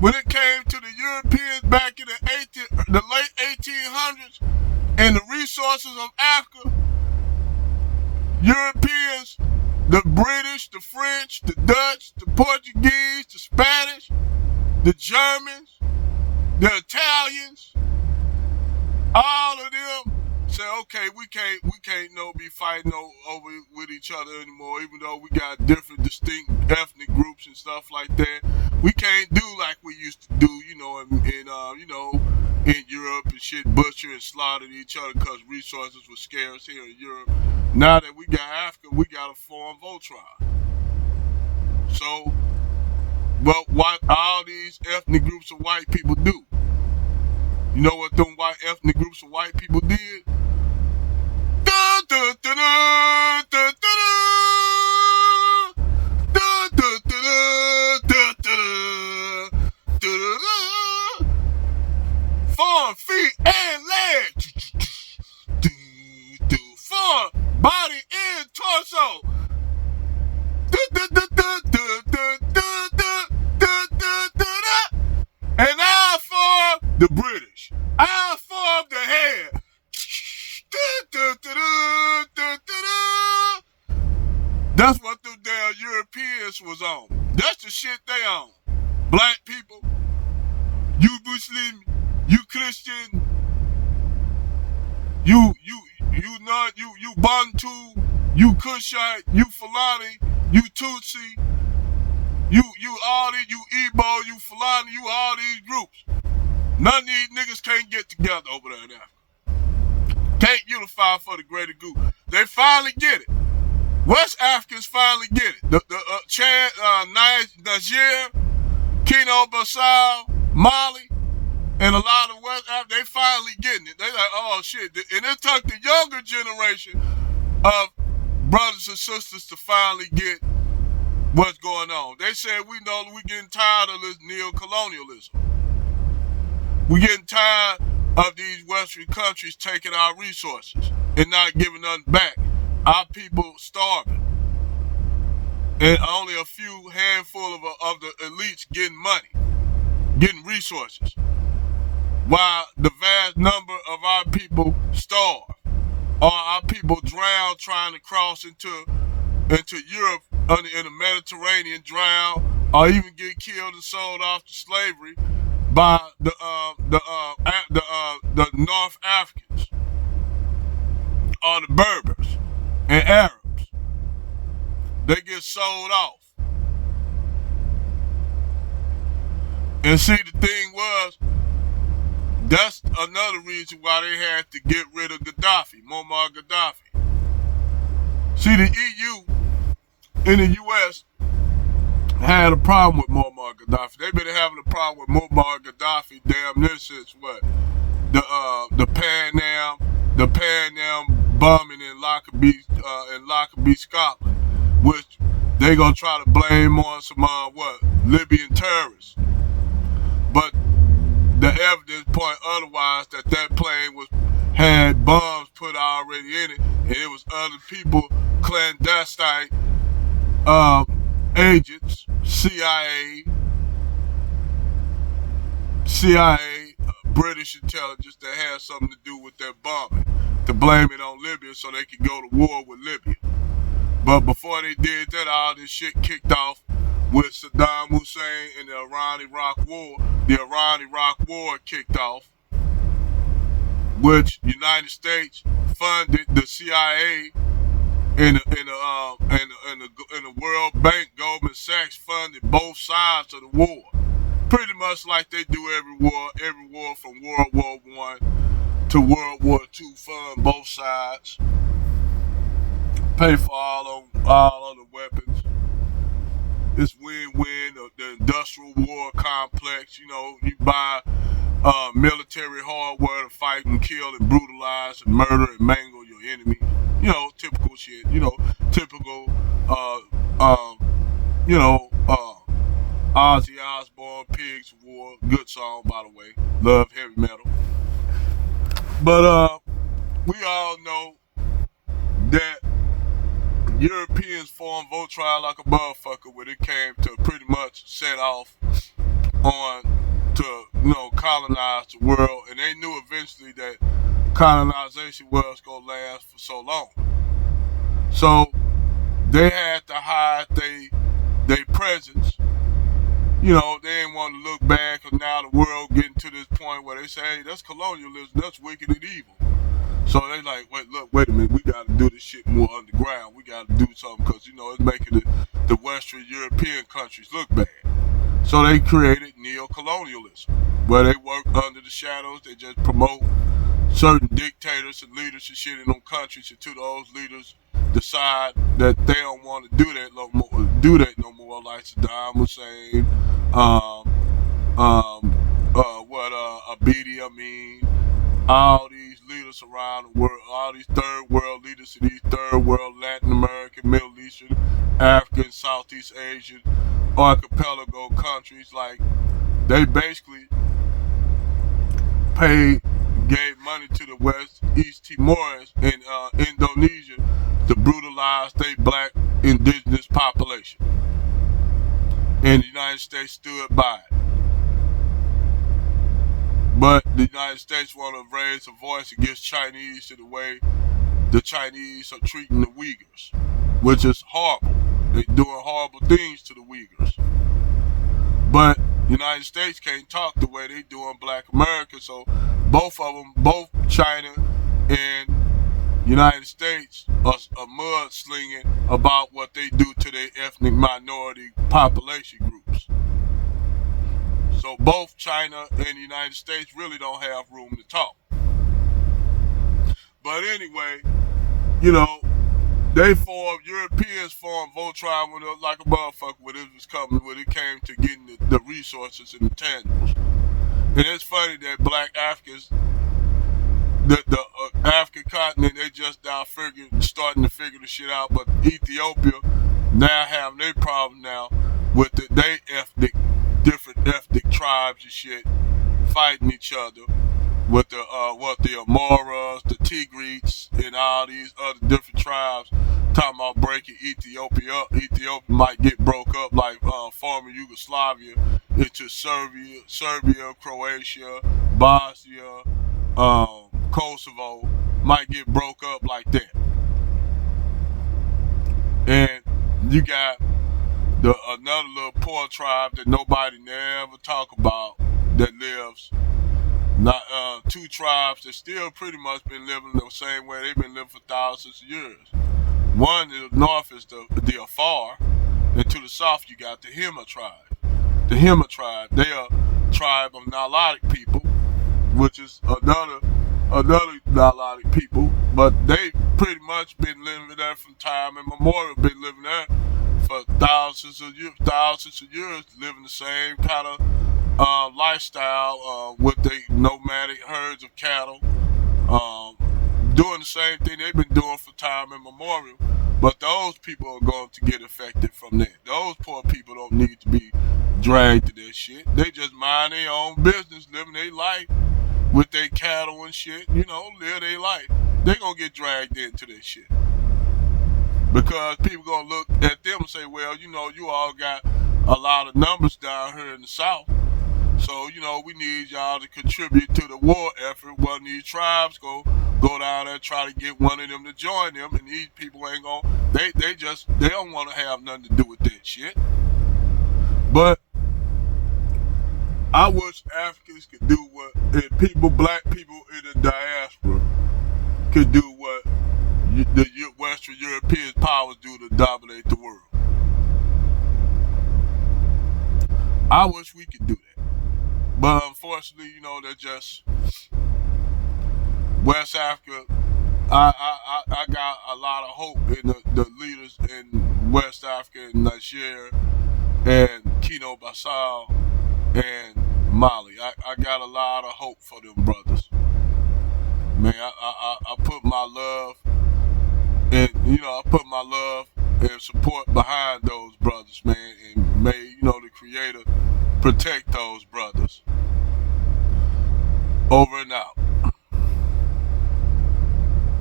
when it came to the Europeans back in the late 1800s and the resources of Africa, Europeans, the British, the French, the Dutch, the Portuguese, the Spanish, the Germans, the Italians, all of them say, okay, we can't be fighting over with each other anymore, even though we got different distinct ethnic groups and stuff like that. We can't do like we used to do, in Europe and shit, butcher and slaughtered each other because resources were scarce here in Europe. Now that we got Africa, we got to form Voltron. So, what all these ethnic groups of white people do? You know what them white ethnic groups of white people did? Form feet and legs. Form body and torso. And I form the British. I form the head. That's what them damn Europeans was on. That's the shit they on. Black people, you Muslim, you Christian, you Bantu, you Kushite, you Fulani, you Tutsi, you all these, you Igbo, you Fulani, you all these groups. None of these niggas can't get together over there in Africa. Can't unify for the greater good. They finally get it. West Africans finally get it. Chad, Niger, Guinea-Bissau, Mali, and a lot of West Africa, they finally getting it. They like, oh shit. And it took the younger generation of brothers and sisters to finally get what's going on. They said we know we getting tired of this neo-colonialism. We getting tired of these Western countries taking our resources and not giving nothing back. Our people starving. And only a few handful of the elites getting money, getting resources. While the vast number of our people starve, or our people drown trying to cross into Europe in the Mediterranean, drown, or even get killed and sold off to slavery by the North Africans, or the Berbers and Arabs. They get sold off. And see, the thing was, that's another reason why they had to get rid of Muammar Gaddafi. See, the EU in the U.S. had a problem with Muammar Gaddafi. They've been having a problem with Muammar Gaddafi damn near since what? The Pan Am bombing in Lockerbie, Scotland, which they gonna try to blame on some Libyan terrorists. But the evidence point otherwise, that plane had bombs put already in it, and it was other people, clandestine agents, CIA, British intelligence that had something to do with that bombing, to blame it on Libya so they could go to war with Libya. But before they did that, all this shit kicked off with Saddam Hussein and the Iran-Iraq War. The Iran-Iraq War kicked off, which United States funded the CIA and the World Bank, Goldman Sachs funded both sides of the war. Pretty much like they do every war from World War I to World War II, fund both sides. Pay for all of the weapons. It's win-win. The industrial war complex, you buy military hardware to fight and kill and brutalize and murder and mangle your enemy. Typical shit. Typical, Ozzy Osbourne, Pigs of War. Good song, by the way. Love heavy metal. But we all know that Europeans formed Voltron like a motherfucker when it came to pretty much set off on to, colonize the world, and they knew eventually that colonization was gonna last for so long. So they had to hide their presence. They didn't want to look back, and now the world getting to this point where they say, hey, that's colonialism, that's wicked and evil. So they like, wait a minute, we got to do this shit more underground. We got to do something because, it's making the Western European countries look bad. So they created neo-colonialism, where they work under the shadows. They just promote certain dictators and leaders and shit in them countries until those leaders decide that they don't want to do that no more, like Saddam Hussein, Abidi Amin, all these leaders around the world, all these third world leaders in these third world Latin American, Middle Eastern, African, Southeast Asian, archipelago countries, like they basically gave money to the West East Timorans in Indonesia to brutalize their black indigenous population. And the United States stood by it. But the United States want to raise a voice against Chinese to the way the Chinese are treating the Uyghurs, which is horrible. They're doing horrible things to the Uyghurs. But the United States can't talk the way they do in Black America, so both China and United States are mudslinging about what they do to their ethnic minority population groups. So both China and the United States really don't have room to talk. But anyway, Europeans formed Voltron like a motherfucker when it came to getting the resources and the tangibles. And it's funny that black Africans, the African continent, they just now starting to figure the shit out, but Ethiopia now having their problem now with different ethnic tribes and shit fighting each other with the Amoras, the Tigrites, and all these other different tribes talking about breaking Ethiopia up. Ethiopia might get broke up like former Yugoslavia into Serbia, Croatia, Bosnia, Kosovo, might get broke up like that. And you got another little poor tribe that nobody never talk about that lives. Two tribes that still pretty much been living the same way they've been living for thousands of years. One to the north is the Afar, and to the south you got the Hema tribe. The Hema tribe, they are a tribe of Nilotic people, which is another Nilotic people, but they pretty much been living there from time immemorial, been living there for thousands of years, living the same kind of lifestyle with the nomadic herds of cattle, doing the same thing they've been doing for time immemorial. But those people are going to get affected from that. Those poor people don't need to be dragged to that shit. They just mind their own business, living their life with their cattle and shit, live their life. They're going to get dragged into that shit. Because people going to look at them and say, well, you all got a lot of numbers down here in the South. So, we need y'all to contribute to the war effort. Well, these tribes go down there and try to get one of them to join them, and these people ain't gonna, they don't want to have nothing to do with that shit. But I wish Africans could do black people in the diaspora could do what the Western European powers do to dominate the world. I wish we could do that. But unfortunately, they're just West Africa. I got a lot of hope in the leaders in West Africa, Niger and Guinea-Bissau and Mali. I got a lot of hope for them brothers. Man, I put my love and I put my love and support behind those brothers, man, and may the Creator protect those brothers. Over and out.